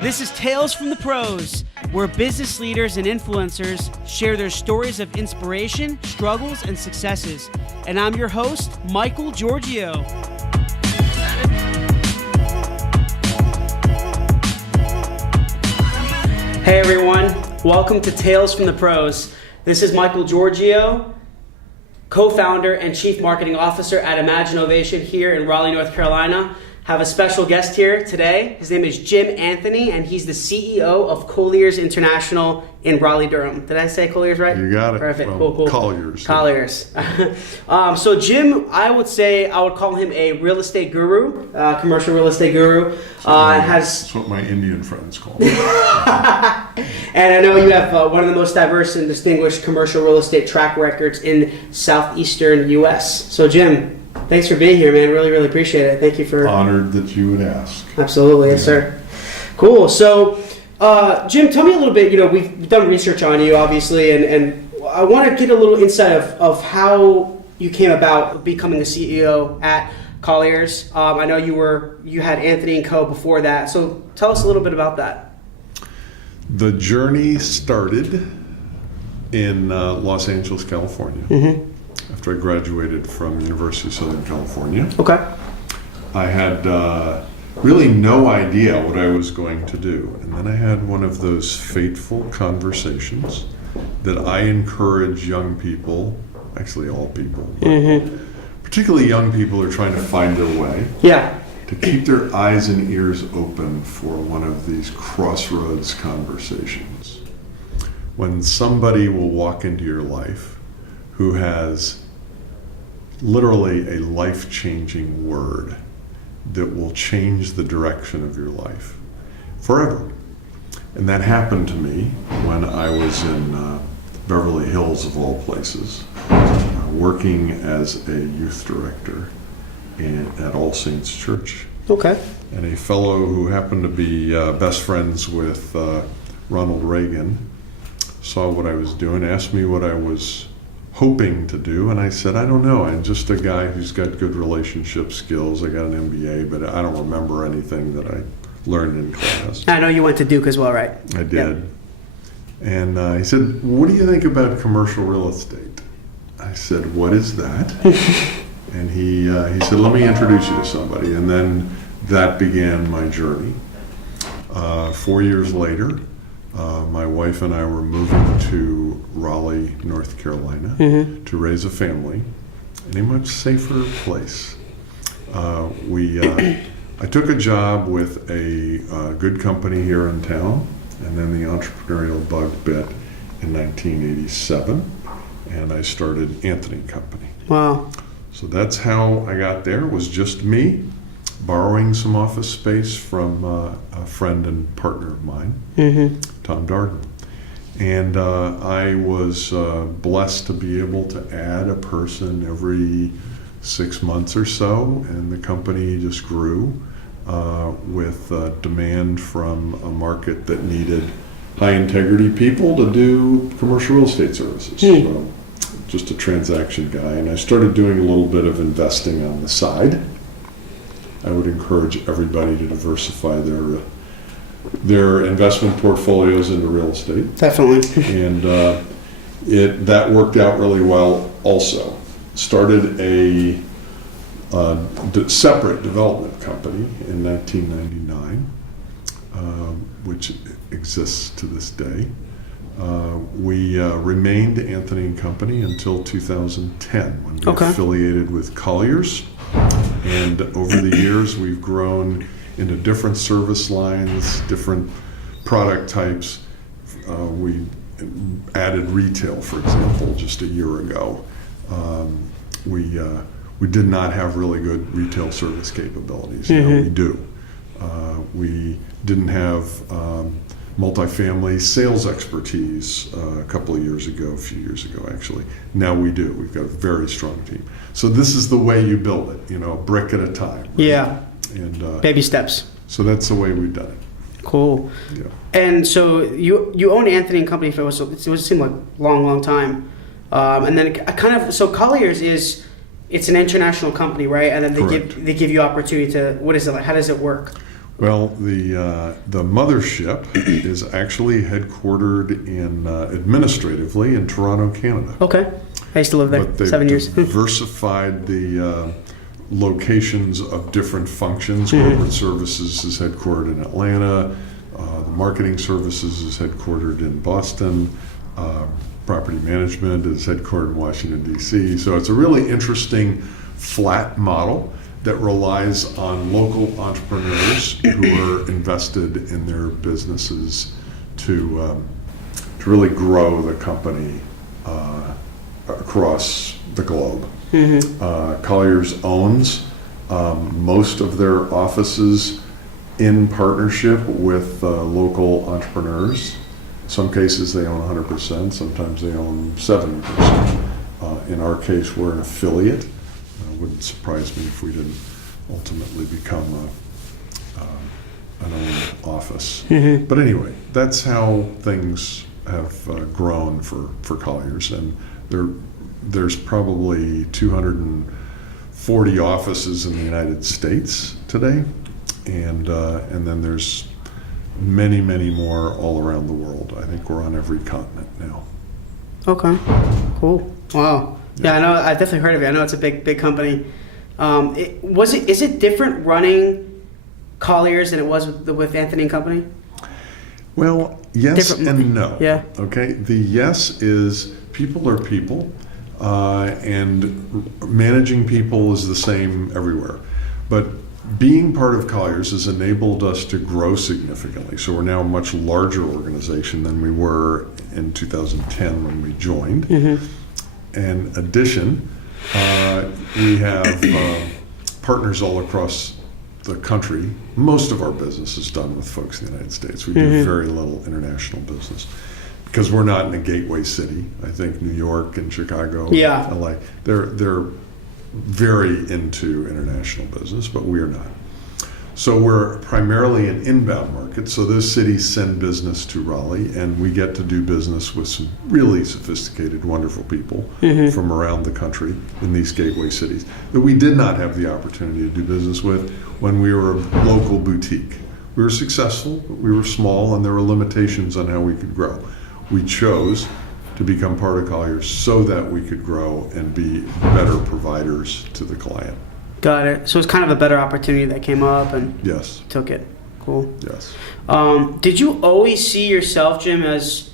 This is Tales from the Pros, where business leaders and influencers share their stories of inspiration, struggles, and successes. And I'm your host, Michael Giorgio. Hey everyone, welcome to Tales from the Pros. This is Michael Giorgio, co-founder and chief marketing officer at Imagine Ovation here in Raleigh, North Carolina. Have a special guest here today. His name is Jim Anthony, and he's the CEO of Colliers International in Raleigh, Durham. Did I say Colliers right? You got it. Perfect. Well, Cool. Colliers. Colliers. So Jim, I would call him a real estate guru, commercial real estate guru. That's what my Indian friends call me. And I know you have one of the most diverse and distinguished commercial real estate track records in Southeastern U.S. So Jim, thanks for being here, man. Really, really appreciate it. Thank you for... Honored that you would ask. Absolutely, yes, sir. Cool. So, Jim, tell me a little bit. We've done research on you, obviously, and I want to get a little insight of how you came about becoming the CEO at Colliers. I know you had Anthony & Co. before that. So tell us a little bit about that. The journey started in Los Angeles, California. Mm-hmm. After I graduated from University of Southern California. Okay. I had really no idea what I was going to do. And then I had one of those fateful conversations that I encourage young people, actually all people, but particularly young people who are trying to find their way. Yeah. To keep their eyes and ears open for one of these crossroads conversations. When somebody will walk into your life who has literally a life-changing word that will change the direction of your life forever. And that happened to me when I was in Beverly Hills, of all places, working as a youth director at All Saints Church. Okay. And a fellow who happened to be best friends with Ronald Reagan saw what I was doing, asked me what I was hoping to do, and I said, I don't know. I'm just a guy who's got good relationship skills. I got an MBA, but I don't remember anything that I learned in class. I know you went to Duke as well, right? I did. Yeah. And he said, what do you think about commercial real estate? I said, what is that? And he said, let me introduce you to somebody. And then that began my journey. 4 years later, my wife and I were moving to Raleigh, North Carolina to raise a family in a much safer place. I took a job with a good company here in town, and then the entrepreneurial bug bit in 1987, and I started Anthony & Company. Wow. So that's how I got there. It was just me, borrowing some office space from a friend and partner of mine, Tom Darden. And I was blessed to be able to add a person every 6 months or so, and the company just grew with demand from a market that needed high integrity people to do commercial real estate services. So just a transaction guy, and I started doing a little bit of investing on the side. I would encourage everybody to diversify their investment portfolios into real estate. Definitely. And that worked out really well also. Started a separate development company in 1999, which exists to this day. We remained Anthony & Company until 2010 when we affiliated with Colliers. And over the years, we've grown into different service lines, different product types. We added retail, for example, just a year ago. We did not have really good retail service capabilities. Now we do. We didn't have multifamily sales expertise a few years ago actually. Now we do. We've got a very strong team. So this is the way you build it, a brick at a time. Right? Yeah. And baby steps. So that's the way we've done it. Cool. Yeah. And so you owned Anthony & Company for it seemed like a long time. And then so Colliers it's an international company, right? And then they give you opportunity to, what is it like? How does it work? Well, the mothership is actually headquartered administratively in Toronto, Canada. Okay. I used to live there But they've 7 years. diversified the locations of different functions. Corporate services is headquartered in Atlanta. The marketing services is headquartered in Boston. Property management is headquartered in Washington, D.C. So it's a really interesting flat model that relies on local entrepreneurs who are invested in their businesses to really grow the company across the globe. Colliers owns most of their offices in partnership with local entrepreneurs. In some cases they own 100%, sometimes they own 70%. In our case, we're an affiliate. It wouldn't surprise me if we didn't ultimately become an owned office. But anyway, that's how things have grown for Colliers, and there's probably 240 offices in the United States today, and then there's many, many more all around the world. I think we're on every continent now. Okay, cool. Wow. Yeah, I know. I've definitely heard of it. I know it's a big company. Is it different running Colliers than it was with Anthony and Company? Well, yes and no. Yeah. Okay. The yes is people are people, and managing people is the same everywhere. But being part of Colliers has enabled us to grow significantly. So we're now a much larger organization than we were in 2010 when we joined. In addition, we have partners all across the country. Most of our business is done with folks in the United States. We do very little international business because we're not in a gateway city. I think New York and Chicago, LA, they're very into international business, but we're not. So we're primarily an inbound market. So those cities send business to Raleigh, and we get to do business with some really sophisticated, wonderful people from around the country in these gateway cities that we did not have the opportunity to do business with when we were a local boutique. We were successful, but we were small, and there were limitations on how we could grow. We chose to become part of Colliers so that we could grow and be better providers to the client. Got it. So it's kind of a better opportunity that came up and Yes. took it. Cool. Yes. Did you always see yourself, Jim, as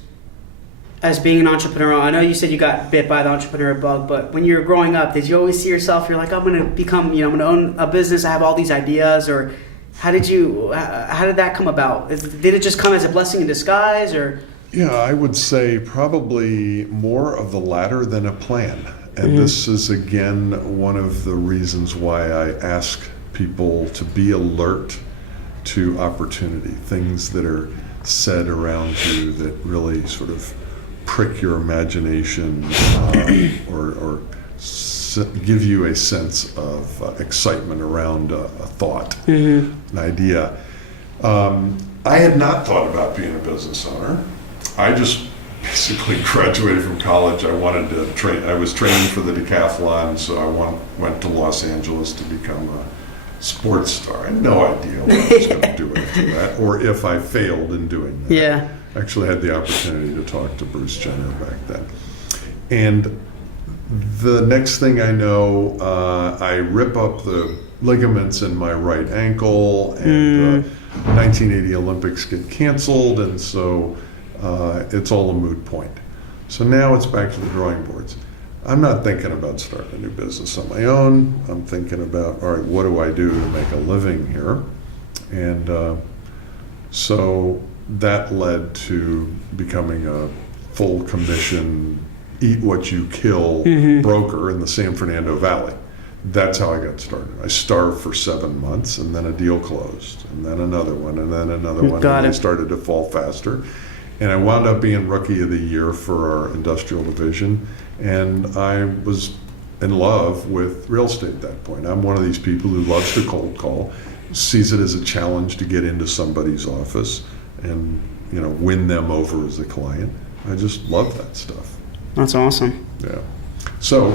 being an entrepreneur? I know you said you got bit by the entrepreneur bug, but when you were growing up, did you always see yourself, you're like, I'm going to become, I'm going to own a business, I have all these ideas, or how did that come about? Did it just come as a blessing in disguise, or? Yeah, I would say probably more of the latter than a plan. And this is, again, one of the reasons why I ask people to be alert to opportunity, things that are said around you that really sort of prick your imagination or give you a sense of excitement around a thought, an idea. I had not thought about being a business owner. I just basically graduated from college. I wanted to train. I was training for the decathlon, so I went to Los Angeles to become a sports star. I had no idea what I was going to do after that, or if I failed in doing that. Yeah. I actually had the opportunity to talk to Bruce Jenner back then. And the next thing I know, I rip up the ligaments in my right ankle, and 1980 Olympics get canceled, and so it's all a moot point. So now it's back to the drawing boards. I'm not thinking about starting a new business on my own. I'm thinking about, all right, what do I do to make a living here? And so that led to becoming a full commission, eat what you kill broker in the San Fernando Valley. That's how I got started. I starved for 7 months, and then a deal closed, and then another one, and then another one, and they started to fall faster. And I wound up being Rookie of the Year for our industrial division, and I was in love with real estate at that point. I'm one of these people who loves to cold call, sees it as a challenge to get into somebody's office and win them over as a client. I just love that stuff. That's awesome. Yeah. So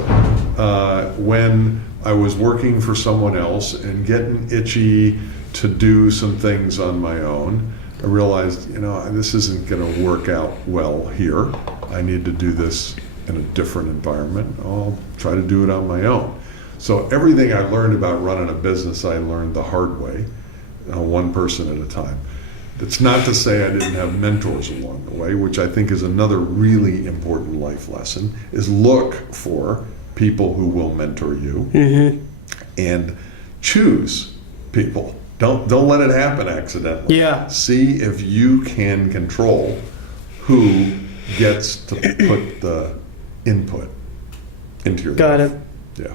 when I was working for someone else and getting itchy to do some things on my own. I realized, this isn't going to work out well here. I need to do this in a different environment. I'll try to do it on my own. So everything I learned about running a business, I learned the hard way, one person at a time. That's not to say I didn't have mentors along the way, which I think is another really important life lesson, is look for people who will mentor you and choose people. Don't let it happen accidentally. Yeah. See if you can control who gets to put the input into your Got life. it. Yeah.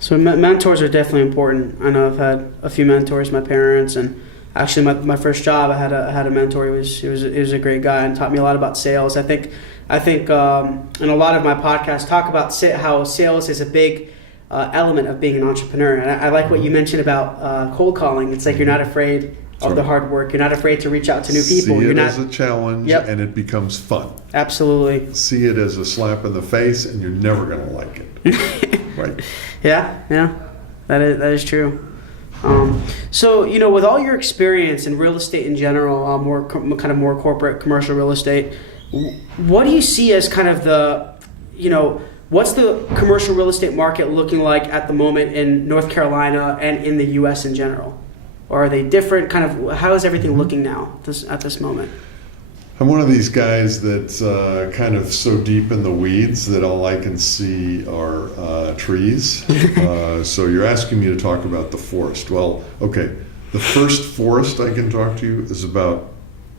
So mentors are definitely important. I know I've had a few mentors, my parents, and actually my first job I had a mentor. He was a great guy and taught me a lot about sales. I think in a lot of my podcasts talk about how sales is a big element of being an entrepreneur. And I like what you mentioned about cold calling. It's like you're not afraid of the hard work. You're not afraid to reach out to new people. See You're it not as a challenge, and it becomes fun. Absolutely. See it as a slap in the face, and you're never going to like it. Right? Yeah. That is true. So, with all your experience in real estate in general, more corporate commercial real estate, what do you see as kind of what's the commercial real estate market looking like at the moment in North Carolina and in the U.S. in general? Or are they different? Kind of, how is everything looking now at this moment? I'm one of these guys that's kind of so deep in the weeds that all I can see are trees. So you're asking me to talk about the forest. Well, okay, the first forest I can talk to you is about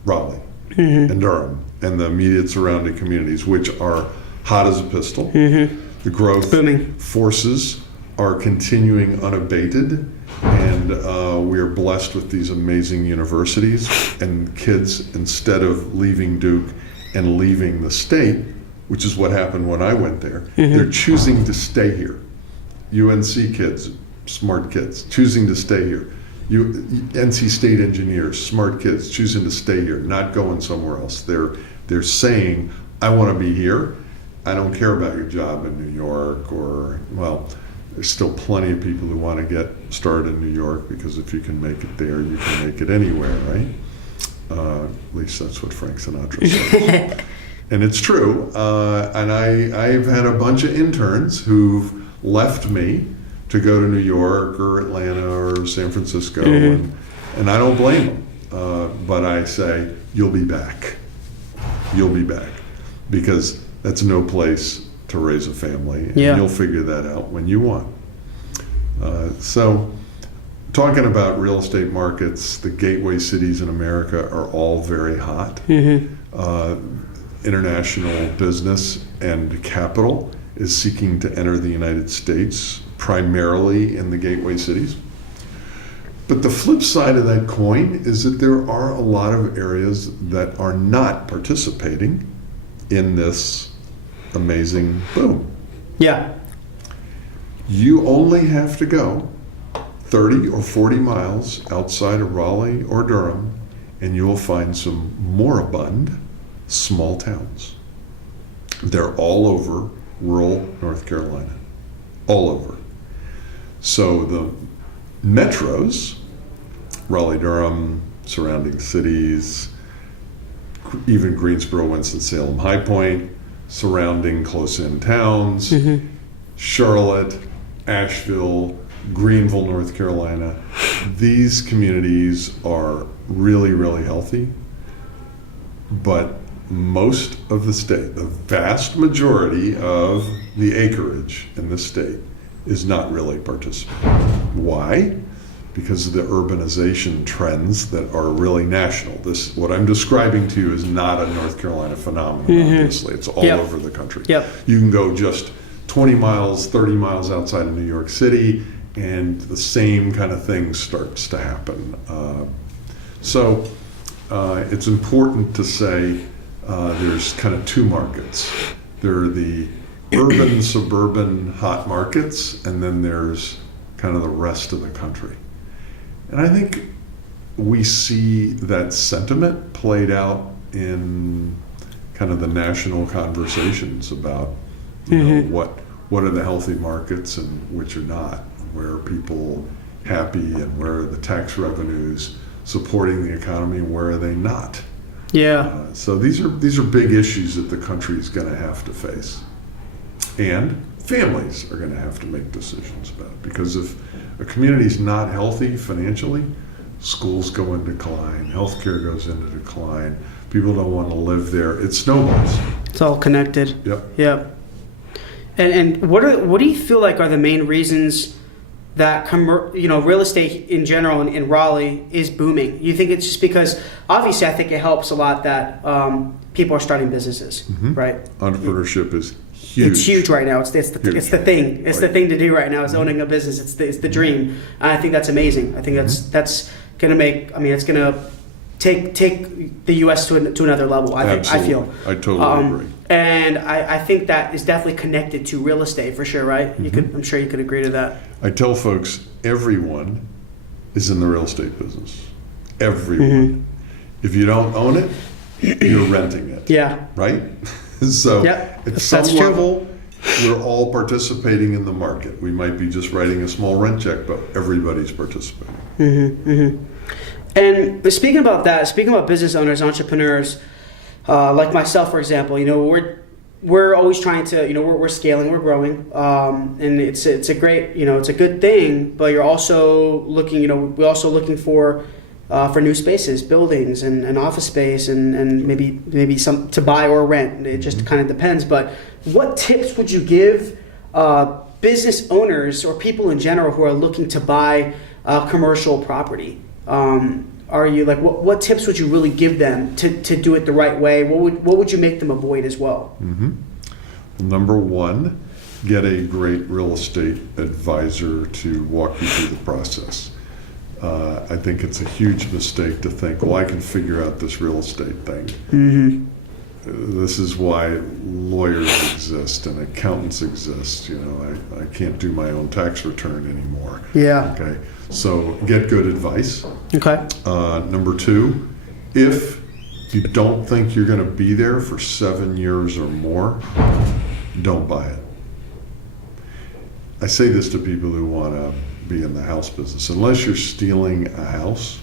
Raleigh and Durham and the immediate surrounding communities, which are hot as a pistol. The growth Booming. forces are continuing unabated. And we are blessed with these amazing universities, and kids, instead of leaving Duke and leaving the state, which is what happened when I went there, they're choosing to stay here. UNC kids, smart kids, choosing to stay here. NC State engineers, smart kids, choosing to stay here, not going somewhere else. They're saying, I want to be here. I don't care about your job in New York there's still plenty of people who want to get started in New York, because if you can make it there, you can make it anywhere, right? At least that's what Frank Sinatra said. And it's true. And I've had a bunch of interns who've left me to go to New York or Atlanta or San Francisco, and I don't blame them. But I say, you'll be back. You'll be back. Because that's no place to raise a family, and you'll figure that out when you want. So talking about real estate markets, the gateway cities in America are all very hot. International business and capital is seeking to enter the United States, primarily in the gateway cities. But the flip side of that coin is that there are a lot of areas that are not participating in this amazing boom. Yeah. You only have to go 30 or 40 miles outside of Raleigh or Durham, and you will find some moribund small towns. They're all over rural North Carolina. All over. So the metros, Raleigh, Durham, surrounding cities, even Greensboro, Winston-Salem, High Point, surrounding close-in towns, Charlotte, Asheville, Greenville, North Carolina. These communities are really, really healthy, but most of the state, the vast majority of the acreage in the state is not really participating. Why? Because of the urbanization trends that are really national. This, what I'm describing to you, is not a North Carolina phenomenon, obviously. It's all over the country. You can go just 20 miles, 30 miles outside of New York City, and the same kind of thing starts to happen. So it's important to say there's kind of two markets. There are the urban, suburban hot markets, and then there's kind of the rest of the country. And I think we see that sentiment played out in kind of the national conversations about what are the healthy markets and which are not, where people happy, and where are the tax revenues supporting the economy, and where are they not? Yeah. So these are big issues that the country is going to have to face, and families are going to have to make decisions about it, because if a community is not healthy financially, schools go into decline, healthcare goes into decline, people don't want to live there. It snowballs. It's all connected. Yep. Yep. And what do you feel like are the main reasons that real estate in general in Raleigh is booming? You think it's just because, obviously, I think it helps a lot that people are starting businesses, right? Entrepreneurship is huge. It's huge right now. It's the thing. It's the thing to do right now. Is owning a business. It's the dream. And I think that's amazing. I think that's gonna make. I mean, it's gonna take the U.S. to another level. I feel. I totally agree. And I think that is definitely connected to real estate for sure, right? I'm sure you could agree to that. I tell folks, everyone is in the real estate business. Everyone. If you don't own it, you're renting it. Yeah. Right? So Yep. at some That's true. level, we're all participating in the market. We might be just writing a small rent check, but everybody's participating. And speaking about business owners, entrepreneurs, like myself, for example, we're always trying to, we're scaling, we're growing, and it's a great, it's a good thing. But you're also looking, we're also looking for new spaces, buildings, and office space, and maybe some to buy or rent. It just kind of depends. But what tips would you give business owners or people in general who are looking to buy commercial property? Are you like what tips would you really give them to do it the right way? What would you make them avoid as well? Number one, get a great real estate advisor to walk you through the process. I think it's a huge mistake to think, well, I can figure out this real estate thing. This is why lawyers exist and accountants exist. I can't do my own tax return anymore. Yeah. Okay. So get good advice. Okay. Number two, if you don't think you're going to be there for 7 years or more, don't buy it. I say this to people who want to be in the house business. Unless you're stealing a house,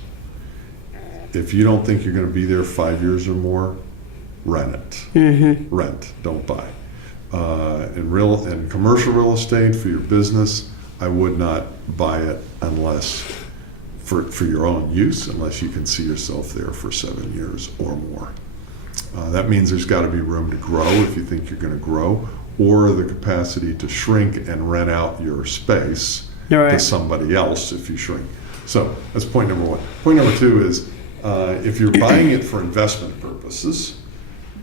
if you don't think you're going to be there 5 years or more, rent it. Rent, don't buy. In commercial real estate for your business, I would not buy it unless for your own use, unless you can see yourself there for 7 years or more. That means there's got to be room to grow if you think you're going to grow, or the capacity to shrink and rent out your space to somebody else if you shrink. So that's point number one. Point number two is if you're buying it for investment purposes,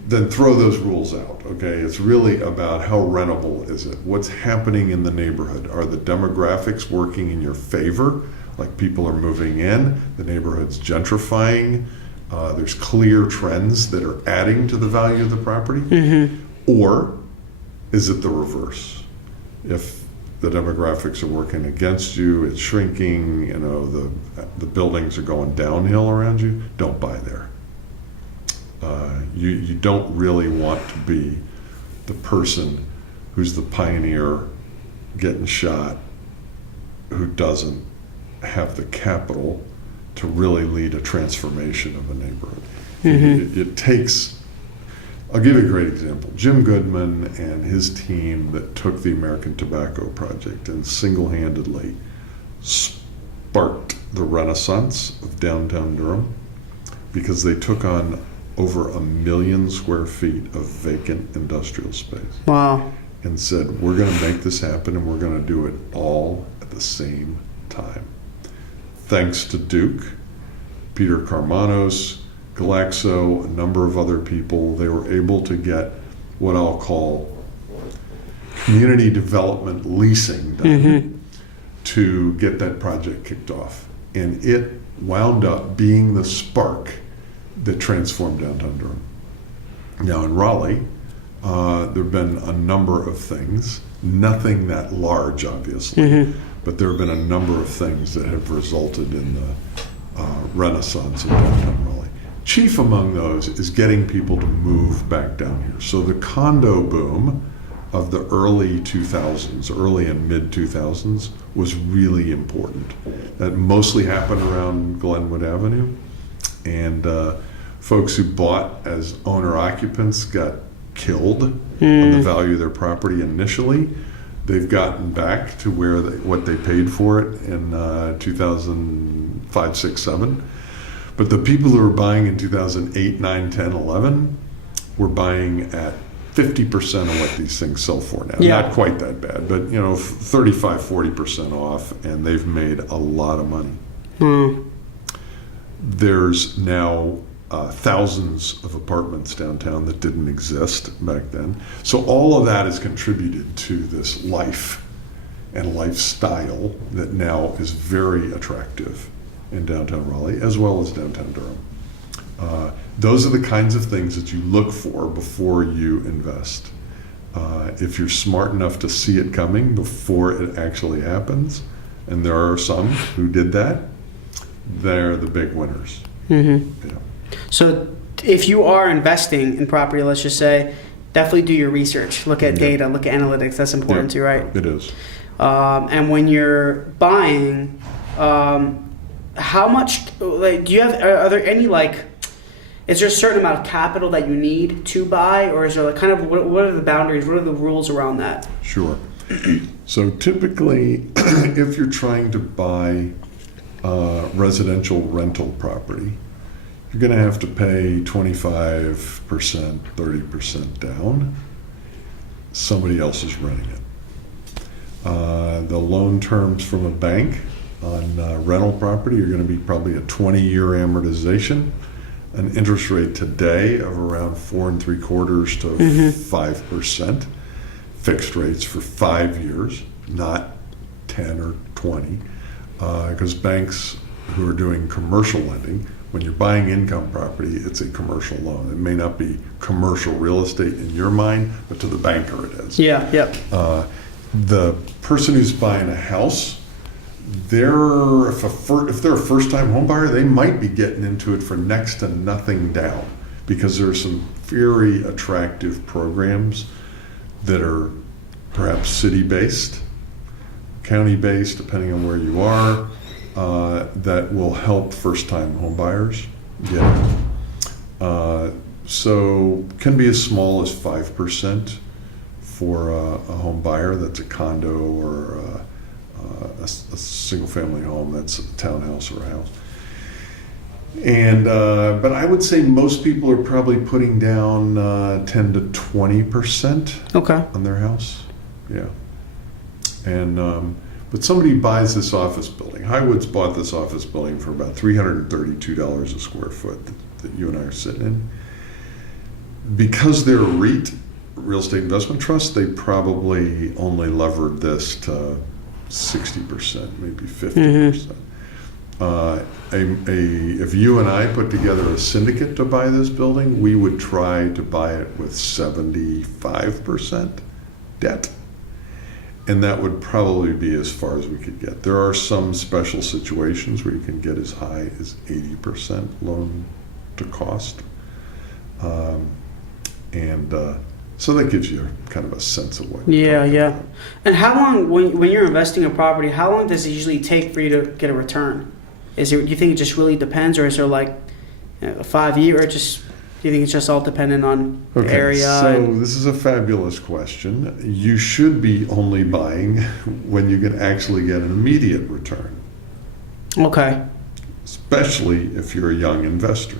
then throw those rules out, okay? It's really about how rentable is it? What's happening in the neighborhood? Are the demographics working in your favor? Like people are moving in, the neighborhood's gentrifying, there's clear trends that are adding to the value of the property? Or is it the reverse? If the demographics are working against you, it's shrinking, the buildings are going downhill around you, don't buy there. You don't really want to be the person who's the pioneer getting shot, who doesn't have the capital to really lead a transformation of a neighborhood. It takes, I'll give you a great example. Jim Goodman and his team that took the American Tobacco Project and single-handedly sparked the renaissance of downtown Durham, because they took on over 1 million square feet of vacant industrial space. Wow. And said, we're going to make this happen, and we're going to do it all at the same time. Thanks to Duke, Peter Carmanos, Glaxo, a number of other people, they were able to get what I'll call community development leasing done to get that project kicked off. And it wound up being the spark that transformed downtown Durham. Now in Raleigh, there have been a number of things, nothing that large obviously, but there have been a number of things that have resulted in the renaissance of downtown Raleigh. Chief among those is getting people to move back down here. So the condo boom of the early 2000s, early and mid 2000s, was really important. That mostly happened around Glenwood Avenue, and folks who bought as owner occupants got killed on the value of their property initially. They've gotten back to what they paid for it in 2005, 6, 7. But the people who were buying in 2008, 9, 10, 11 were buying at 50% of what these things sell for now. Yeah. Not quite that bad, but 35, 40% off, and they've made a lot of money. There's now thousands of apartments downtown that didn't exist back then. So all of that has contributed to this life and lifestyle that now is very attractive in downtown Raleigh, as well as downtown Durham. Those are the kinds of things that you look for before you invest. If you're smart enough to see it coming before it actually happens, and there are some who did that, they're the big winners. Yeah. So if you are investing in property, let's just say, definitely do your research. Look at data, look at analytics. That's important too, right? It is. And when you're buying, how much, like, do you have, are there any, like, is there a certain amount of capital that you need to buy, or is there like kind of, what are the boundaries, what are the rules around that? Sure. So typically, if you're trying to buy residential rental property, you're going to have to pay 25%, 30% down. Somebody else is renting it. The loan terms from a bank on rental property are going to be probably a 20-year amortization, an interest rate today of around 4.75% to 5%, fixed rates for 5 years, not 10 or 20, because banks who are doing commercial lending, when you're buying income property, it's a commercial loan. It may not be commercial real estate in your mind, but to the banker it is. Yeah, yep. The person who's buying a house, if they're a first-time home buyer, they might be getting into it for next to nothing down, because there are some very attractive programs that are perhaps city-based, county-based, depending on where you are, that will help first-time home buyers get it. So can be as small as 5% for a home buyer that's a condo or a single-family home that's a townhouse or a house. And but I would say most people are probably putting down 10 to 20% on their house. Yeah. And but somebody buys this office building. Highwoods bought this office building for about $332 a square foot that you and I are sitting in. Because they're a REIT, real estate investment trust, they probably only levered this to 60%, maybe 50%. If you and I put together a syndicate to buy this building, we would try to buy it with 75% debt. And that would probably be as far as we could get. There are some special situations where you can get as high as 80% loan to cost. So that gives you kind of a sense of what you're talking about. And how long, when you're investing in property, how long does it usually take for you to get a return? Do you think it just really depends, or is there like a 5 year, or just, do you think it's just all dependent on the area? So this is a fabulous question. You should be only buying when you can actually get an immediate return. Okay. Especially if you're a young investor.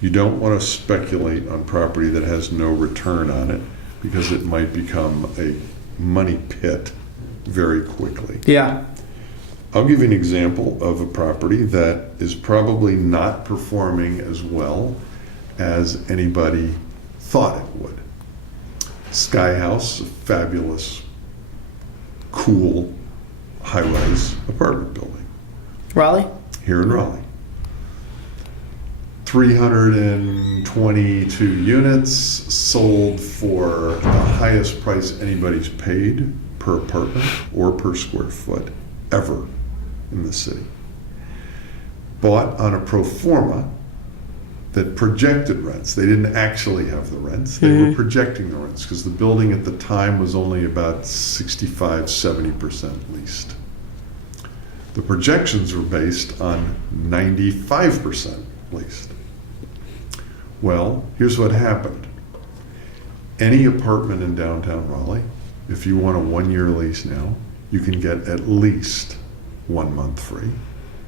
You don't want to speculate on property that has no return on it, because it might become a money pit very quickly. Yeah. I'll give you an example of a property that is probably not performing as well as anybody thought it would. Sky House, a fabulous, cool, high-rise apartment building. Raleigh? Here in Raleigh. 322 units, sold for the highest price anybody's paid per apartment or per square foot ever in the city. Bought on a pro forma that projected rents. They didn't actually have the rents. They were projecting the rents because the building at the time was only about 65, 70% leased. The projections were based on 95% leased. Well, here's what happened. Any apartment in downtown Raleigh, if you want a 1-year lease now, you can get at least 1 month free.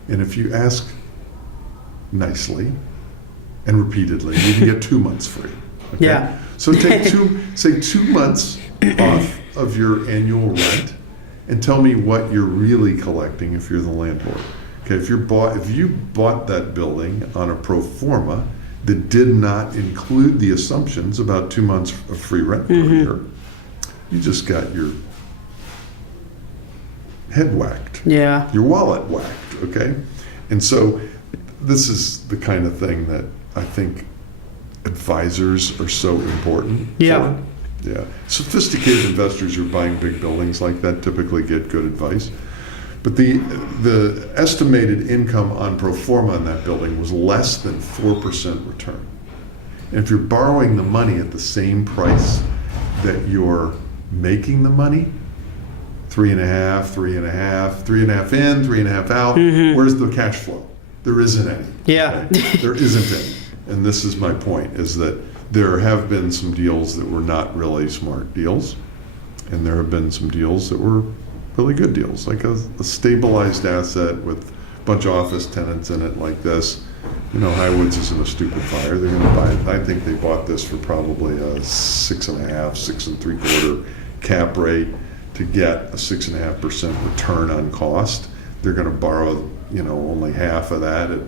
And if you ask nicely and repeatedly, you can get 2 months free. Okay? Yeah. So take say 2 months off of your annual rent and tell me what you're really collecting if you're the landlord. Okay, if you bought that building on a pro forma that did not include the assumptions about 2 months of free rent per year, you just got your head whacked. Yeah. Your wallet whacked, okay? And so this is the kind of thing that I think advisors are so important Yeah. for. Yeah. Sophisticated investors who are buying big buildings like that typically get good advice. But the estimated income on pro forma on that building was less than 4% return. And if you're borrowing the money at the same price that you're making the money, 3.5, 3.5, 3.5 in, 3.5 out, where's the cash flow? There isn't any. Yeah. Okay? There isn't any. And this is my point, is that there have been some deals that were not really smart deals, and there have been some deals that were really good deals, like a stabilized asset with a bunch of office tenants in it like this. You know, Highwoods isn't a stupid buyer. They're going to buy it. I think they bought this for probably a 6.5, 6.75 cap rate to get a 6.5% return on cost. They're going to borrow, only half of that at,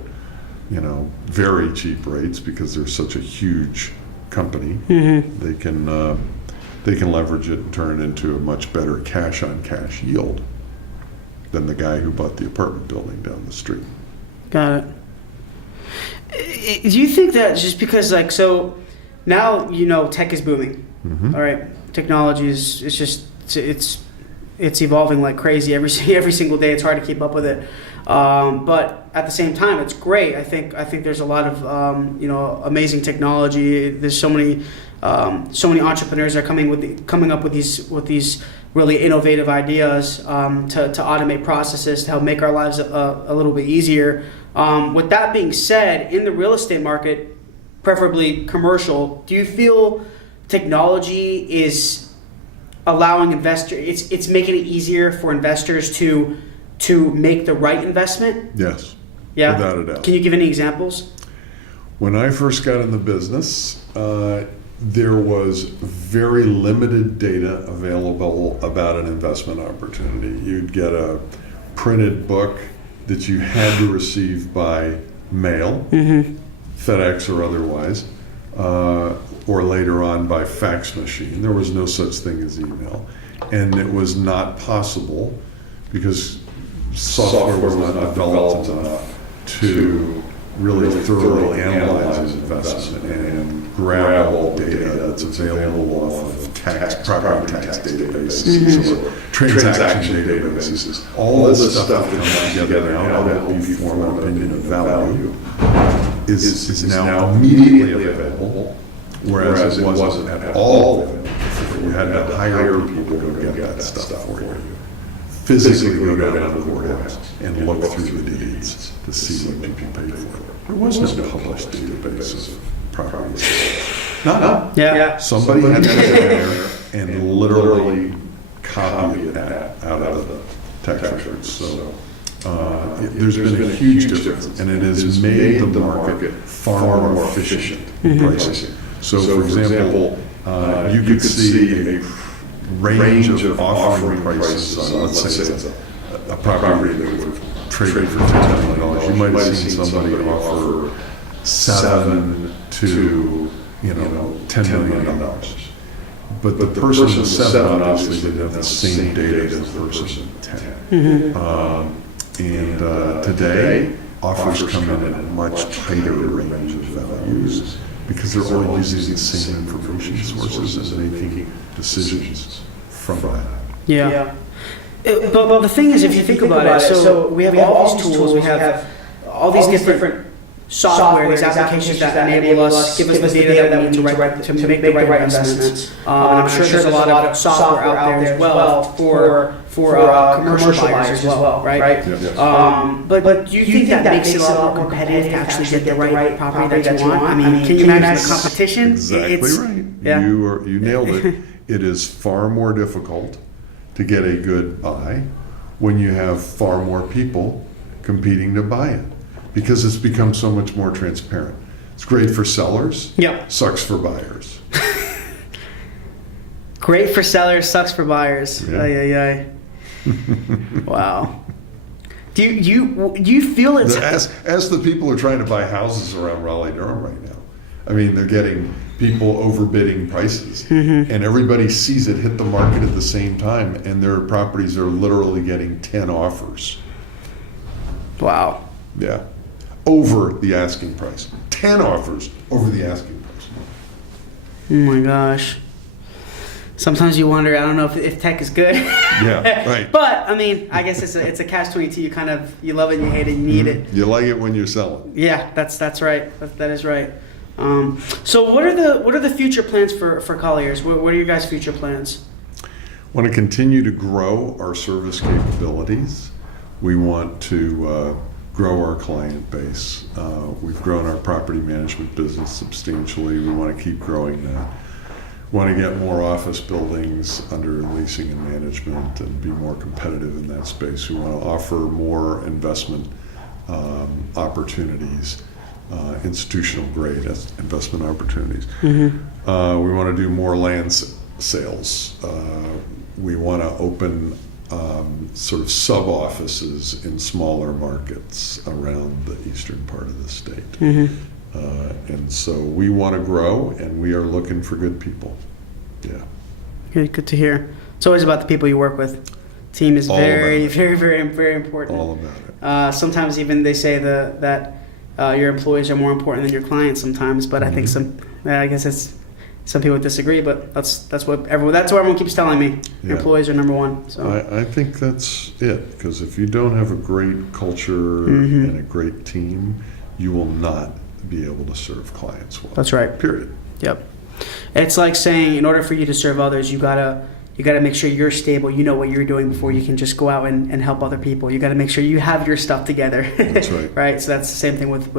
very cheap rates because they're such a huge company. They can leverage it and turn it into a much better cash-on-cash yield than the guy who bought the apartment building down the street. Got it. Do you think that just because, so now, tech is booming, all right? Technology it's evolving like crazy every single day. It's hard to keep up with it. But at the same time, it's great. I think there's a lot of, amazing technology. There's so many entrepreneurs are coming up with these really innovative ideas to automate processes to help make our lives a little bit easier. With that being said, in the real estate market, preferably commercial, do you feel technology is allowing investors? It's making it easier for investors to make the right investment? Yes. Yeah. Without a doubt. Can you give any examples? When I first got in the business, there was very limited data available about an investment opportunity. You'd get a printed book that you had to receive by mail, FedEx or otherwise, or later on by fax machine. There was no such thing as email. And it was not possible because software was not developed enough to really thoroughly analyze an investment and grab all data that's available off of property tax databases or transaction databases. All this stuff that comes together now to help you form an opinion of value is now immediately available, whereas it wasn't at all available. You had to hire people to go get that stuff for you. Physically go down to the courthouse and look through the deeds to see what people paid for. There was no published database of properties. None. Yeah. Somebody had to sit there and literally copy it out of the tax records. So there's been a huge difference, and it has made the market far more efficient in pricing. So, for example, you could see a range of offering prices on, let's say it's a property that would trade for $10 million. You might have seen somebody offer $7 to $10 million. But the person with 7 obviously didn't have the same data as the person with 10. And today, offers come in at a much tighter range of values because they're all using the same information sources and making decisions from that. Yeah. But the thing is, if you think about it, so we have all these tools, we have all these different software, these applications that enable us, give us the data that we need to make the right investments. And I'm sure there's a lot of software out there as well for commercial buyers as well, right? But do you think that makes it a lot more competitive to actually get the right property that you want? I mean, can you imagine the competition? Exactly right. Yeah. You nailed it. It is far more difficult to get a good buy when you have far more people competing to buy it, because it's become so much more transparent. It's great for sellers. Yep. Sucks for buyers. Great for sellers, sucks for buyers. Yeah. Ay. Wow. Do you feel it's as the people are trying to buy houses around Raleigh, Durham right now? I mean, they're getting people overbidding prices, and everybody sees it hit the market at the same time, and their properties are literally getting 10 offers. Wow. Yeah, over the asking price. 10 offers over the asking price. Oh my gosh. Sometimes you wonder. I don't know if tech is good. Yeah, right. But I mean, I guess it's a catch-22. You love it, you hate it, you need it. You like it when you're selling. Yeah, that's right. That is right. So what are the future plans for Colliers? What are your guys' future plans? Want to continue to grow our service capabilities. We want to grow our client base. We've grown our property management business substantially. We want to keep growing that. Want to get more office buildings under leasing and management and be more competitive in that space. We want to offer more investment opportunities, institutional grade investment opportunities. We want to do more land sales. We want to open sort of sub-offices in smaller markets around the eastern part of the state. And so we want to grow, and we are looking for good people. Yeah. Good to hear. It's always about the people you work with. Team is very important. All about it. Sometimes even they say that your employees are more important than your clients sometimes, but I think some people disagree, but that's what everyone keeps telling me. Your employees are number one. So I think that's it, because if you don't have a great culture and a great team, you will not be able to serve clients well. That's right. Period. Yep. It's like saying, in order for you to serve others, you gotta make sure you're stable. You know what you're doing before you can just go out and help other people. You got to make sure you have your stuff together. That's right. Right. So that's the same thing with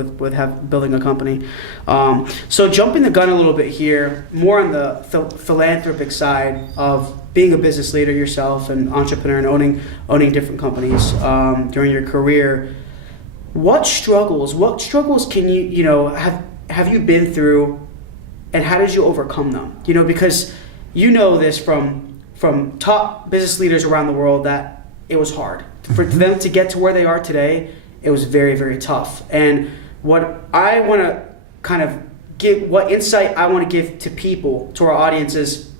building a company. So jumping the gun a little bit here, more on the philanthropic side of being a business leader yourself, and entrepreneur, and owning different companies during your career. What struggles can you have you been through, and how did you overcome them? Because you know this from top business leaders around the world that it was hard. For them to get to where they are today, it was very, very tough. And what I want to kind of what insight I want to give to people, to our audiences,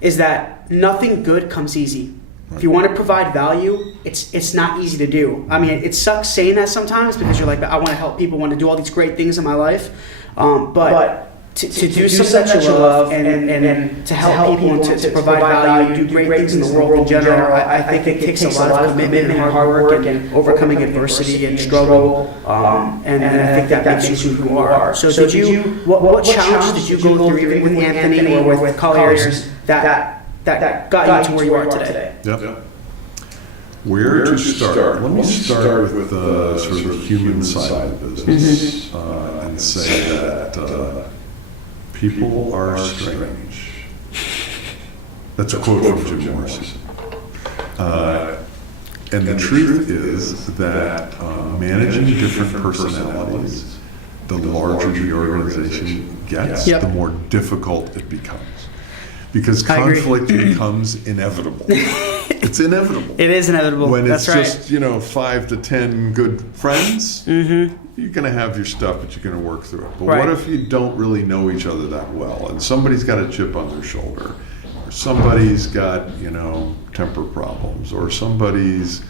is that nothing good comes easy. If you want to provide value, it's not easy to do. I mean, it sucks saying that sometimes, because you're like, I want to help people, want to do all these great things in my life, but to do something that you love and to help people and to provide value, do great things in the world in general, I think it takes a lot of commitment and hard work and overcoming adversity and struggle, and I think that makes you who you are. So what challenge did you go through, even with Anthony or with Colliers, that got you to where you are today? Yep. Where to start? Let me start with the sort of human side of the business and say that people are strange. That's a quote from Jim Morrison. And the truth is that managing different personalities, the larger the organization gets, the more difficult it becomes. Because conflict becomes inevitable. It's inevitable. It is inevitable. When it's That's just 5 to 10 good friends, you're going to have your stuff, but you're going to work through it. But what if you don't really know each other that well, and somebody's got a chip on their shoulder, or somebody's got temper problems, or somebody's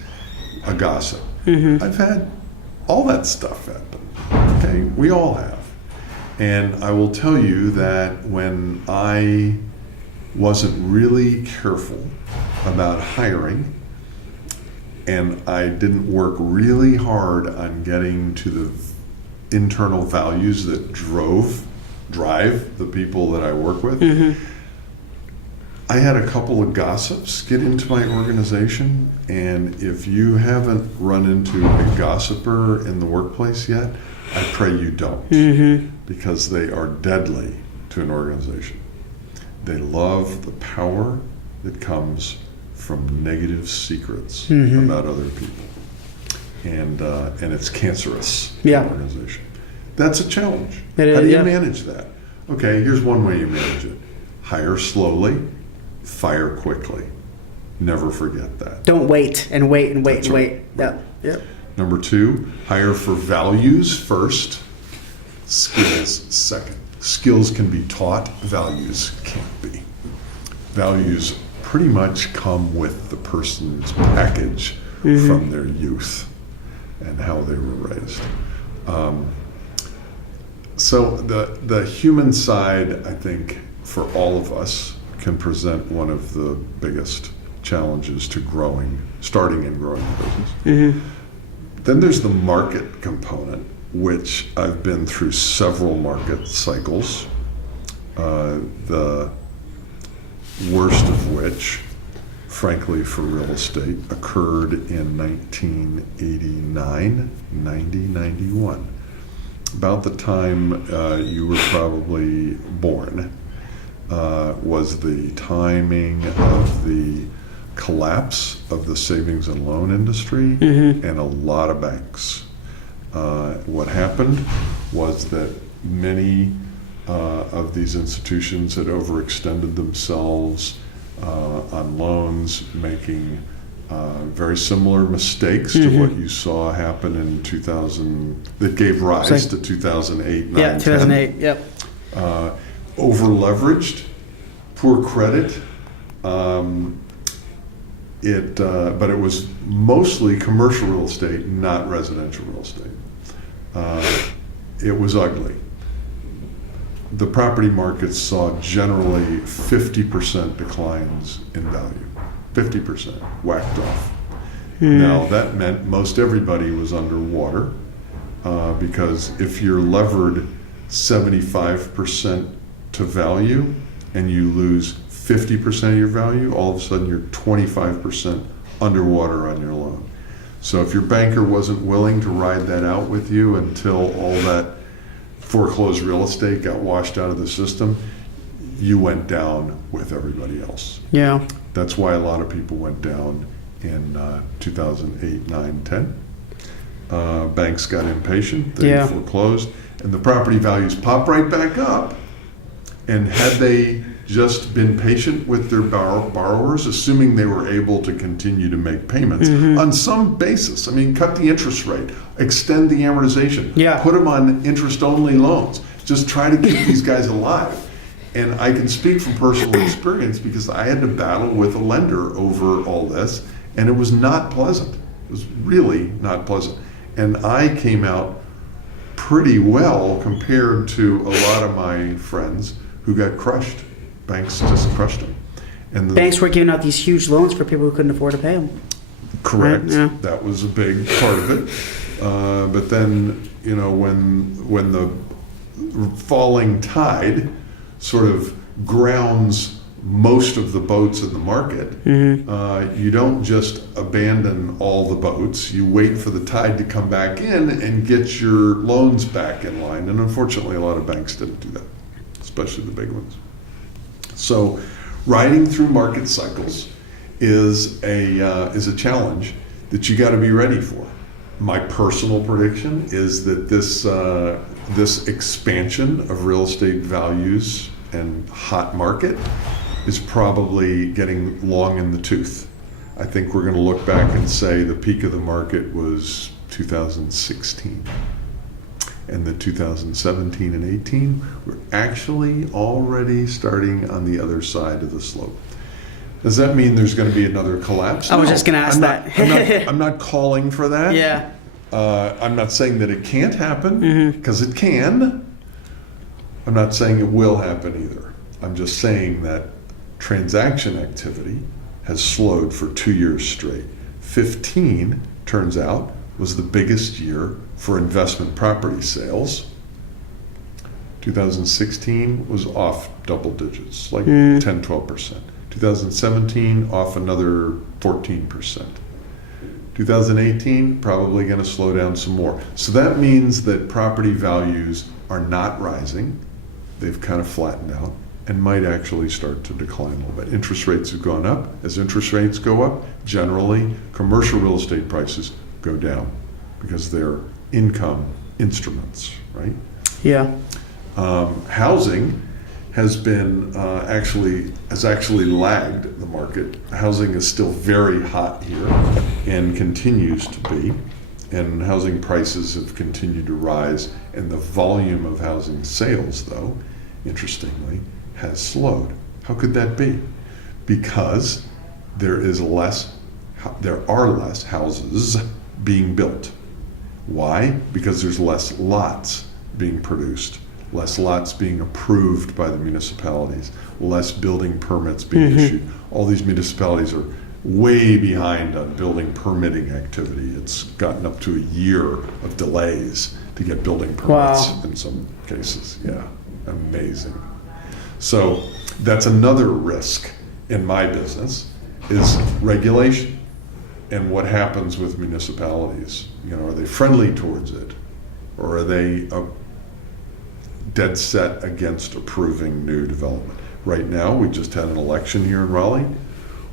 a gossip? I've had all that stuff happen. Okay, we all have, and I will tell you that when I wasn't really careful about hiring, and I didn't work really hard on getting to the internal values that drive the people that I work with. I had a couple of gossips get into my organization, and if you haven't run into a gossiper in the workplace yet, I pray you don't, because they are deadly to an organization. They love the power that comes from negative secrets about other people, and it's cancerous to an organization. That's a challenge. How do you manage that? Okay, here's one way you manage it: hire slowly, fire quickly. Never forget that. Don't wait and wait and wait. Yep. Number 2, hire for values first, skills second. Skills can be taught, values can't be. Values pretty much come with the person's package from their youth and how they were raised. So the human side, I think, for all of us, can present one of the biggest challenges to starting and growing a business. Then there's the market component, which I've been through several market cycles, the worst of which, frankly, for real estate, occurred in 1989, 90, 91. About the time you were probably born was the timing of the collapse of the savings and loan industry and a lot of banks. What happened was that many of these institutions had overextended themselves on loans, making very similar mistakes to what you saw happen in 2000, that gave rise to 2008, 9, 10. 2008, yep. Over-leveraged, poor credit. But it was mostly commercial real estate, not residential real estate. It was ugly. The property markets saw generally 50% declines in value. 50% whacked off. Now that meant most everybody was underwater, because if you're levered 75% to value and you lose 50% of your value, all of a sudden you're 25% underwater on your loan. So if your banker wasn't willing to ride that out with you until all that foreclosed real estate got washed out of the system, you went down with everybody else. Yeah. That's why a lot of people went down in 2008, 9, 10. Banks got impatient, they foreclosed, and the property values popped right back up. And had they just been patient with their borrowers, assuming they were able to continue to make payments on some basis. I mean, cut the interest rate, extend the amortization, put them on interest-only loans. Just try to keep these guys alive. And I can speak from personal experience because I had to battle with a lender over all this, and it was not pleasant. It was really not pleasant. And I came out pretty well compared to a lot of my friends who got crushed. Banks just crushed them. And the banks were giving out these huge loans for people who couldn't afford to pay them. Correct. Right? Yeah. That was a big part of it. But then, you know, when the falling tide sort of grounds most of the boats in the market, you don't just abandon all the boats. You wait for the tide to come back in and get your loans back in line. And unfortunately, a lot of banks didn't do that, especially the big ones. So riding through market cycles is a challenge that you got to be ready for. My personal prediction is that this expansion of real estate values and hot market is probably getting long in the tooth. I think we're going to look back and say the peak of the market was 2016. And the 2017 and 18, we're actually already starting on the other side of the slope. Does that mean there's going to be another collapse? I was just going to ask that. I'm not calling for that. Yeah. I'm not saying that it can't happen, because it can. I'm not saying it will happen either. I'm just saying that transaction activity has slowed for 2 years straight. 15, turns out, was the biggest year for investment property sales. 2016 was off double digits, like 10-12%. 2017 off another 14%. 2018 probably going to slow down some more. So that means that property values are not rising. They've kind of flattened out and might actually start to decline a little bit. Interest rates have gone up. As interest rates go up, generally commercial real estate prices go down because they're income instruments, right? Yeah. Housing has been actually lagged the market. Housing is still very hot here and continues to be. And housing prices have continued to rise, and the volume of housing sales, though, interestingly, has slowed. How could that be? Because there are less houses being built. Why? Because there's less lots being produced, less lots being approved by the municipalities, less building permits being issued. All these municipalities are way behind on building permitting activity. It's gotten up to a year of delays to get building permits in some cases. Yeah, amazing. So that's another risk in my business is regulation and what happens with municipalities. You know, are they friendly towards it, or are they dead set against approving new development? Right now, we just had an election here in Raleigh,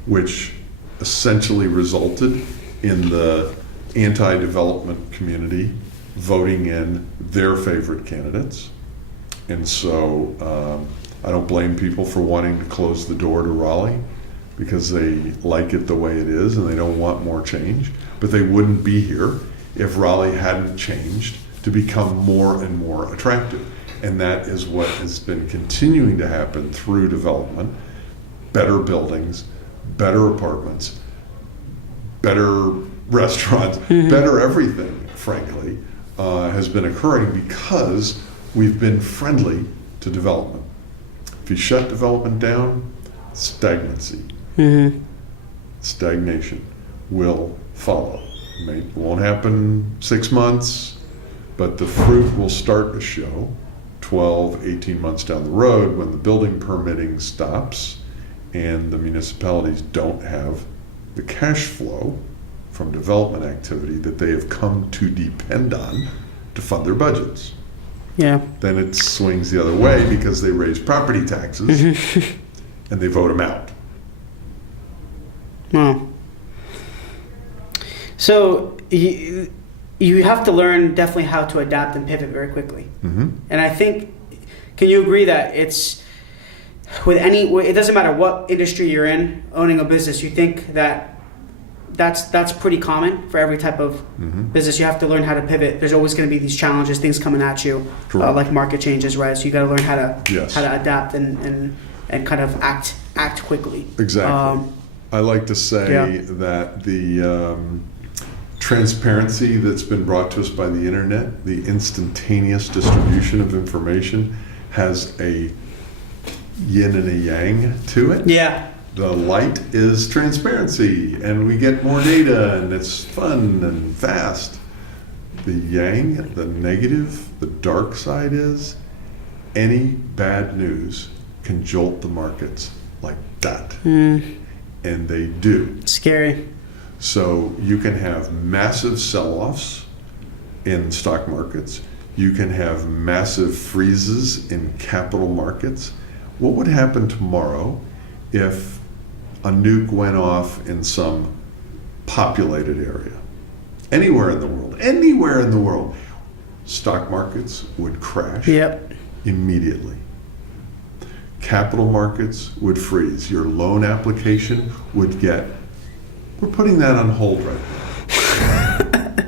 which essentially resulted in the anti-development community voting in their favorite candidates. And so I don't blame people for wanting to close the door to Raleigh because they like it the way it is and they don't want more change. But they wouldn't be here if Raleigh hadn't changed to become more and more attractive. And that is what has been continuing to happen through development. Better buildings, better apartments, better restaurants, better everything, frankly, has been occurring because we've been friendly to development. If you shut development down, stagnancy, stagnation will follow. It won't happen 6 months, but the fruit will start to show 12, 18 months down the road when the building permitting stops and the municipalities don't have the cash flow from development activity that they have come to depend on to fund their budgets. Yeah. Then it swings the other way because they raise property taxes and they vote them out. Wow. So you have to learn definitely how to adapt and pivot very quickly. And I think, can you agree that it's with it doesn't matter what industry you're in, owning a business, you think that's pretty common for every type of business. You have to learn how to pivot. There's always going to be these challenges, things coming at you, like market changes, right? So you got to learn how to adapt and kind of act quickly. Exactly. I like to say that the transparency that's been brought to us by the internet, the instantaneous distribution of information, has a yin and a yang to it. Yeah. The light is transparency, and we get more data, and it's fun and fast. The yang, the negative, the dark side is any bad news can jolt the markets like that. And they do. Scary. So you can have massive sell-offs in stock markets. You can have massive freezes in capital markets. What would happen tomorrow if a nuke went off in some populated area? Anywhere in the world, stock markets would crash immediately. Capital markets would freeze. Your loan application would we're putting that on hold right now.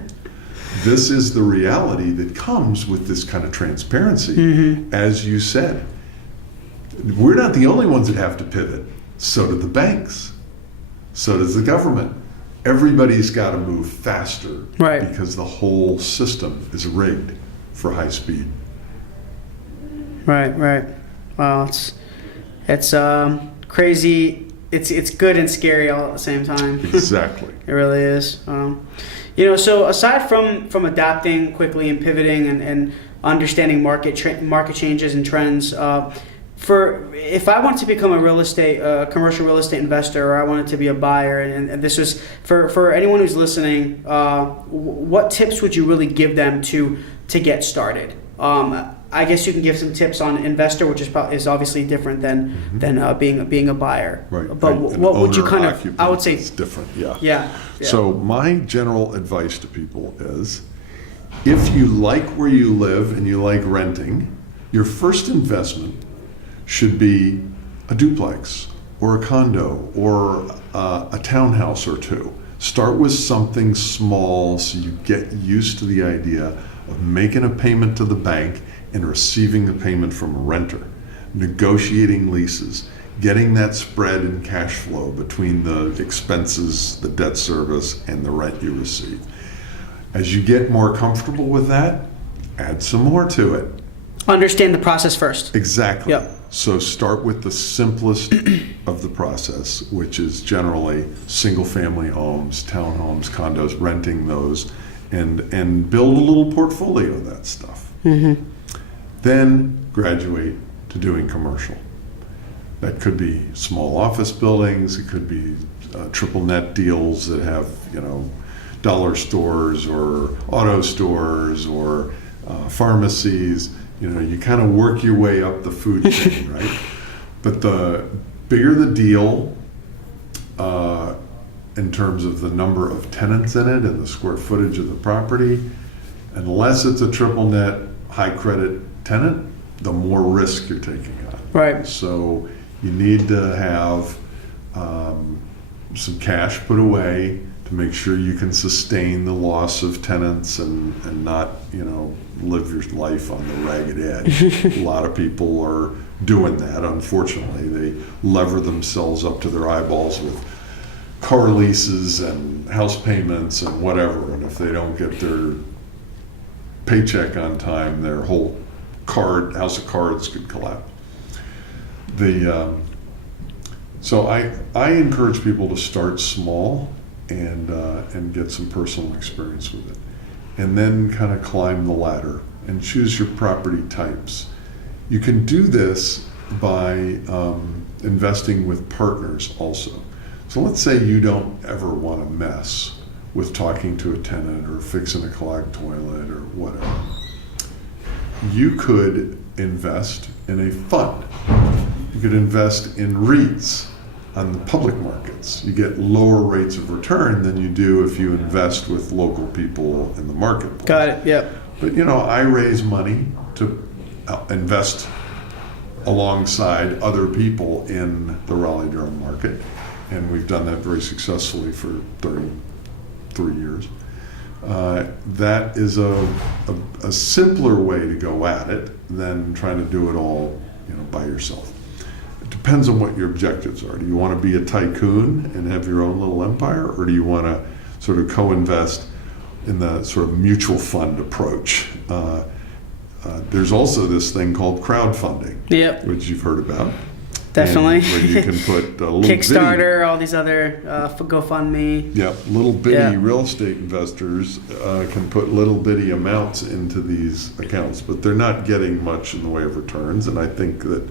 This is the reality that comes with this kind of transparency. As you said, we're not the only ones that have to pivot. So do the banks. So does the government. Everybody's got to move faster because the whole system is rigged for high speed. Right. Well, it's crazy. It's good and scary all at the same time. Exactly. It really is. So aside from adapting quickly and pivoting and understanding market changes and trends, if I want to become a commercial real estate investor, or I wanted to be a buyer, and this was for anyone who's listening, what tips would you really give them to get started? I guess you can give some tips on investor, which is obviously different than being a buyer. Right. But what would you kind of? I would say it's different. Yeah. Yeah. So my general advice to people is, if you like where you live and you like renting, your first investment should be a duplex or a condo or a townhouse or two. Start with something small so you get used to the idea of making a payment to the bank and receiving the payment from a renter, negotiating leases, getting that spread in cash flow between the expenses, the debt service, and the rent you receive. As you get more comfortable with that, add some more to it. Understand the process first. Exactly. Yep. So start with the simplest of the process, which is generally single-family homes, townhomes, condos, renting those, and build a little portfolio of that stuff. Mm-hmm. Then graduate to doing commercial. That could be small office buildings. It could be triple net deals that have, dollar stores or auto stores or pharmacies. You kind of work your way up the food chain, right? But the bigger the deal, in terms of the number of tenants in it and the square footage of the property, unless it's a triple net high credit tenant, the more risk you're taking on. Right. So you need to have some cash put away to make sure you can sustain the loss of tenants and not, live your life on the ragged edge. A lot of people are doing that, unfortunately. They lever themselves up to their eyeballs with car leases and house payments and whatever, and if they don't get their paycheck on time, their whole house of cards could collapse. So I encourage people to start small and get some personal experience with it, and then kind of climb the ladder and choose your property types. You can do this by investing with partners also. So let's say you don't ever want to mess with talking to a tenant or fixing a clogged toilet or whatever. You could invest in a fund. You could invest in REITs on the public markets. You get lower rates of return than you do if you invest with local people in the marketplace. Got it, yep. But I raise money to invest alongside other people in the Raleigh-Durham market, and we've done that very successfully for 33 years. That is a simpler way to go at it than trying to do it all by yourself. It depends on what your objectives are. Do you want to be a tycoon and have your own little empire, or do you want to sort of co-invest in the sort of mutual fund approach? There's also this thing called crowdfunding, yep, which you've heard about. Definitely. Where you can put a little Kickstarter, all these other GoFundMe. Yeah, little bitty real estate investors can put little bitty amounts into these accounts, but they're not getting much in the way of returns. And I think that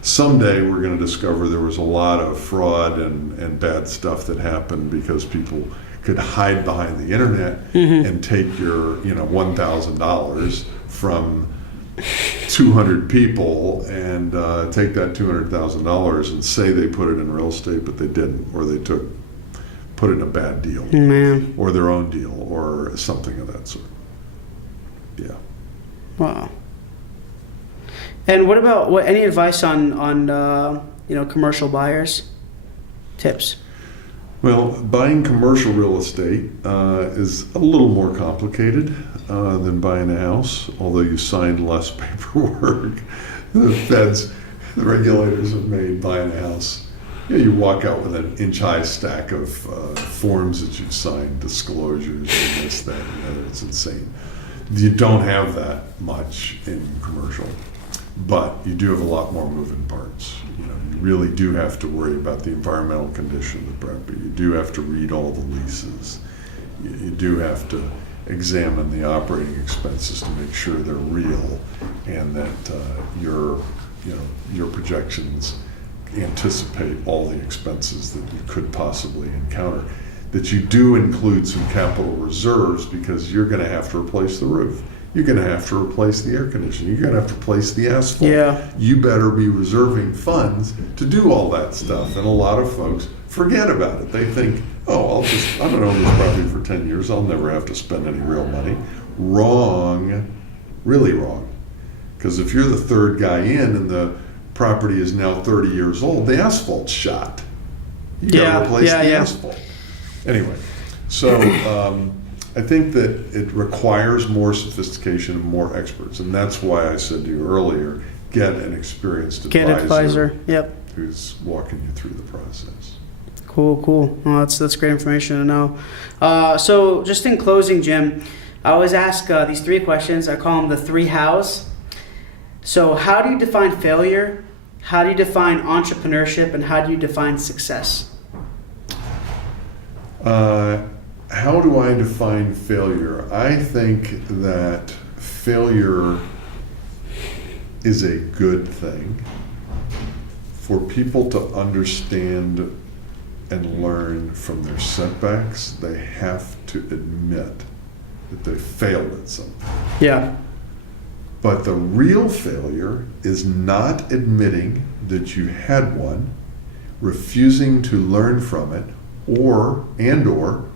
someday we're going to discover there was a lot of fraud and bad stuff that happened because people could hide behind the internet and take your $1,000 from 200 people and take that $200,000 and say they put it in real estate, but they didn't, or they put it in a bad deal, or their own deal, or something of that sort. Yeah. Wow. And what about any advice on commercial buyers? Tips. Well, buying commercial real estate is a little more complicated than buying a house, although you signed less paperwork. The regulators have made buying a house. You walk out with an inch-high stack of forms that you've signed, disclosures, and this, that, and the other. It's insane. You don't have that much in commercial, but you do have a lot more moving parts. You really do have to worry about the environmental condition of the property. You do have to read all the leases. you do have to examine the operating expenses to make sure they're real, and that your projections anticipate all the expenses that you could possibly encounter. That you do include some capital reserves, because you're going to have to replace the roof. You're going to have to replace the air conditioning. You're going to have to replace the asphalt. Yeah. You better be reserving funds to do all that stuff. And a lot of folks forget about it. They think, oh, I'm going to own this property for 10 years. I'll never have to spend any real money. Wrong. Really wrong. Because if you're the third guy in and the property is now 30 years old, the asphalt's shot. You got to replace the asphalt. Anyway, so I think that it requires more sophistication and more experts, and that's why I said to you earlier, get an experienced advisor. Yep. Who's walking you through the process. Cool. Well, that's great information to know. So just in closing, Jim, I always ask these three questions. I call them the three hows. So how do you define failure? How do you define entrepreneurship? And how do you define success? How do I define failure? I think that failure is a good thing. For people to understand and learn from their setbacks, they have to admit that they failed at something. Yeah. But the real failure is not admitting that you had one, refusing to learn from it, or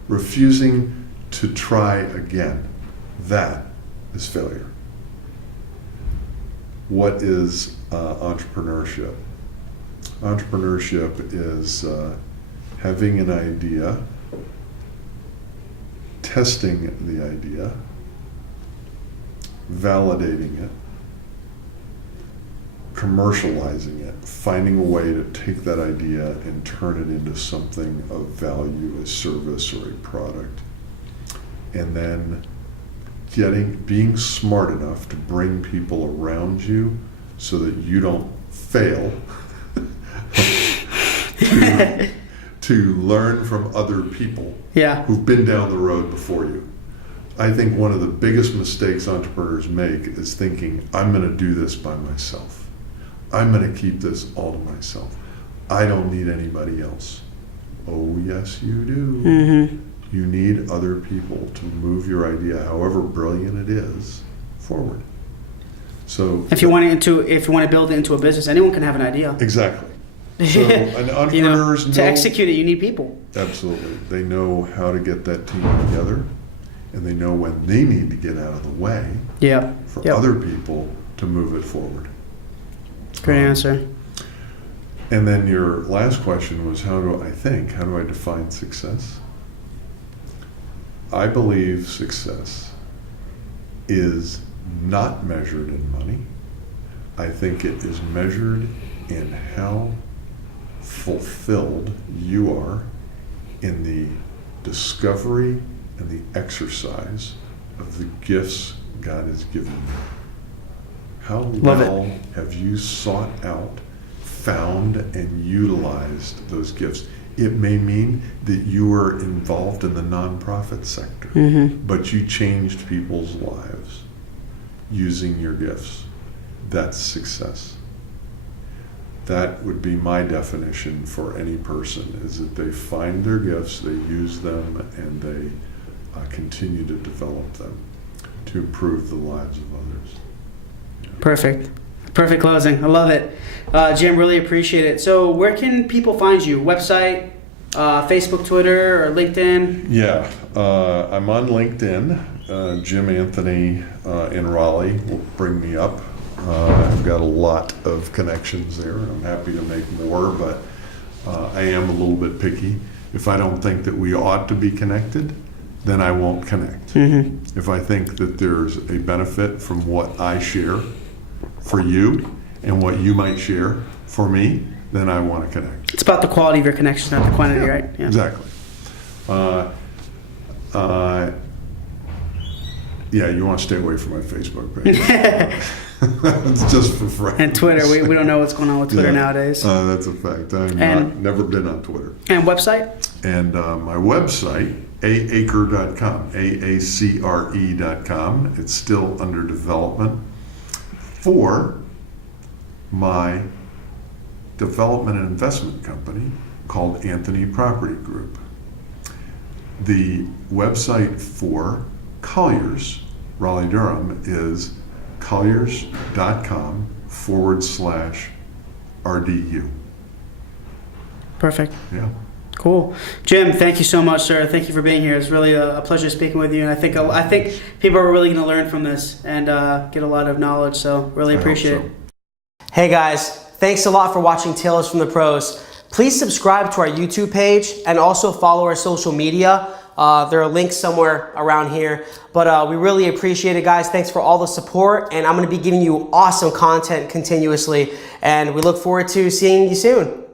refusing to try again. That is failure. What is entrepreneurship? Entrepreneurship is having an idea, testing the idea, validating it, commercializing it, finding a way to take that idea and turn it into something of value, a service or a product, and then being smart enough to bring people around you so that you don't fail to learn from other people who've been down the road before you. I think one of the biggest mistakes entrepreneurs make is thinking, I'm going to do this by myself. I'm going to keep this all to myself. I don't need anybody else. Oh, yes, you do. Mm-hmm. You need other people to move your idea, however brilliant it is, forward. So if you want to build it into a business, anyone can have an idea. Exactly. So an entrepreneurs to execute it, you need people. Absolutely. They know how to get that team together, and they know when they need to get out of the way for other people to move it forward. Great answer. And then your last question was, how do I define success? I believe success is not measured in money. I think it is measured in how fulfilled you are in the discovery and the exercise of the gifts God has given you. How well have you sought out, found, and utilized those gifts? It may mean that you were involved in the nonprofit sector, but you changed people's lives using your gifts. That's success. That would be my definition for any person, is that they find their gifts, they use them, and they continue to develop them to improve the lives of others. Perfect closing. I love it. Jim, really appreciate it. So where can people find you? Website, Facebook, Twitter, or LinkedIn? Yeah, I'm on LinkedIn. Jim Anthony in Raleigh will bring me up. I've got a lot of connections there, and I'm happy to make more, but I am a little bit picky. If I don't think that we ought to be connected, then I won't connect. If I think that there's a benefit from what I share for you and what you might share for me, then I want to connect. It's about the quality of your connections, not the quantity, right? Yeah. Exactly. You want to stay away from my Facebook page. It's just for friends. And Twitter, we don't know what's going on with Twitter Yeah. nowadays. That's a fact. Never been on Twitter. And website? And my website, aacre.com, aacre.com. It's still under development for my development and investment company called Anthony Property Group. The website for Colliers, Raleigh, Durham, is colliers.com/RDU. Perfect. Yeah. Cool. Jim, thank you so much, sir. Thank you for being here. It's really a pleasure speaking with you, and I think people are really going to learn from this and get a lot of knowledge, so really appreciate it. Hey guys, thanks a lot for watching Tales from the Pros. Please subscribe to our YouTube page and also follow our social media. There are links somewhere around here, but we really appreciate it, guys. Thanks for all the support, and I'm going to be giving you awesome content continuously, and we look forward to seeing you soon.